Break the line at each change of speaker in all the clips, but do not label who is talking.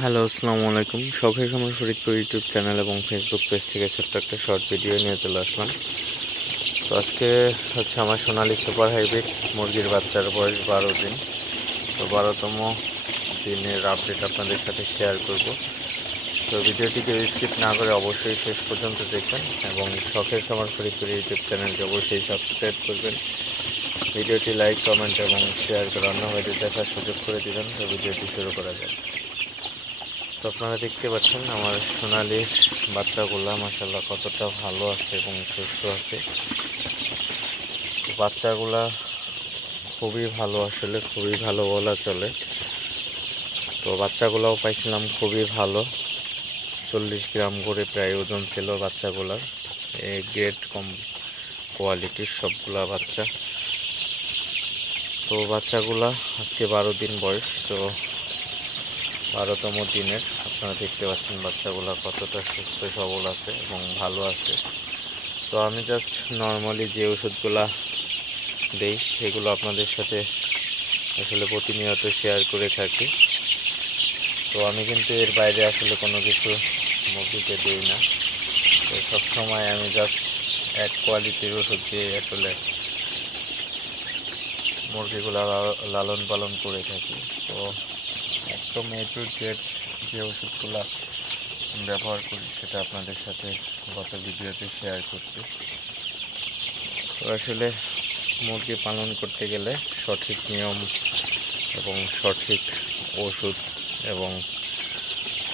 Hello, আসসালামু আলাইকুম। শখের খামার ফরিদপুর ইউটিউব চ্যানেল এবং ফেসবুক পেজ থেকে ছোট্ট একটা শর্ট ভিডিও নিয়ে চলে আসলাম। তো আজকে হচ্ছে আমার সোনালি সুপার হাইব্রিড মুরগির বাচ্চার বয়স বারো দিন। তো বারোতম দিনের আপডেট আপনাদের সাথে শেয়ার করব। তো ভিডিওটিকে স্কিপ না করে অবশ্যই শেষ পর্যন্ত দেখবেন এবং শখের খামার ফরিদপুর ইউটিউব চ্যানেলকে অবশ্যই সাবস্ক্রাইব করবেন। ভিডিওটি লাইক কমেন্ট এবং শেয়ার করে অন্য দেখার সুযোগ করে দিবেন। তো ভিডিওটি শুরু করা যাক। তো আপনারা দেখতে পাচ্ছেন আমার সোনালি বাচ্চাগুলো মাসাল্লাহ কতটা ভালো আছে এবং সুস্থ আছে। বাচ্চাগুলা খুবই ভালো আসলে, খুবই ভালো বলা চলে। তো বাচ্চাগুলাও পাইছিলাম খুবই ভালো। চল্লিশ গ্রাম করে প্রায় ওজন ছিল বাচ্চাগুলার। এ গ্রেড কম কোয়ালিটির সবগুলা বাচ্চা। তো বাচ্চাগুলা আজকে বারো দিন বয়স, তো বারোতম দিনের, আপনারা দেখতে পাচ্ছেন বাচ্চাগুলো কতটা সুস্থ, সবল আছে এবং ভালো আছে। তো আমি জাস্ট নর্মালি যে ওষুধগুলা দেই, সেগুলো আপনাদের সাথে আসলে প্রতিনিয়ত শেয়ার করে থাকি। তো আমি কিন্তু এর বাইরে আসলে কোনো কিছু মুরগিকে দিই না। তো সবসময় আমি জাস্ট এক কোয়ালিটির ওষুধ দিয়ে আসলে মুরগিগুলো লালন পালন করে থাকি। তো একদম এ টু জেড যে ওষুধগুলো ব্যবহার করি, সেটা আপনাদের সাথে গত ভিডিওতে শেয়ার করছি। তো আসলে মুরগি পালন করতে গেলে সঠিক নিয়ম এবং সঠিক ওষুধ এবং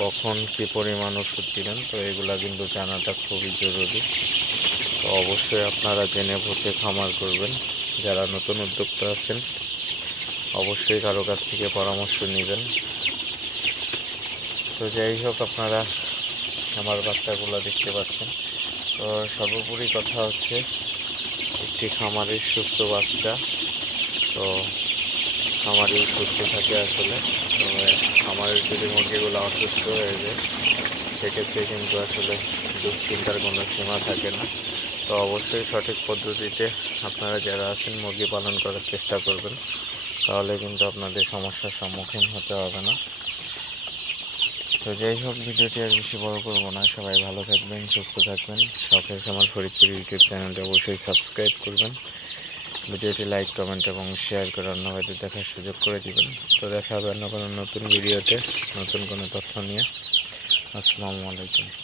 কখন কী পরিমাণ ওষুধ দিবেন, তো এগুলা কিন্তু জানাটা খুবই জরুরি। তো অবশ্যই আপনারা জেনে বুঝে খামার করবেন। যারা নতুন উদ্যোক্তা আছেন অবশ্যই কারও কাছ থেকে পরামর্শ নেবেন। তো যাই হোক আপনারা আমার বাচ্চাগুলো দেখতে পাচ্ছেন। তো সর্বোপরি কথা হচ্ছে, একটি খামারের সুস্থ বাচ্চা, তো খামারি সুস্থ থাকে আসলে। তো খামারের যদি মুরগিগুলো অসুস্থ হয়ে যায়, সেক্ষেত্রে কিন্তু আসলে দুশ্চিন্তার কোনো সীমা থাকে না। তো অবশ্যই সঠিক পদ্ধতিতে আপনারা যারা আছেন, মুরগি পালন করার চেষ্টা করবেন। তাহলে কিন্তু আপনাদের সমস্যার সম্মুখীন হতে হবে না। তো যাই হোক, ভিডিওটি আর বেশি বড় করব না। সবাই ভালো থাকবেন, সুস্থ থাকবেন। শখের আমার ফরিদপুর ইউটিউব চ্যানেলটি অবশ্যই সাবস্ক্রাইব করবেন। ভিডিওটি লাইক, কমেন্ট এবং শেয়ার করে অন্য ভাইদের দেখার সুযোগ করে দিবেন। তো দেখা হবে অন্য কোনো নতুন ভিডিওতে, নতুন কোনো তথ্য নিয়ে। আসসালামু আলাইকুম।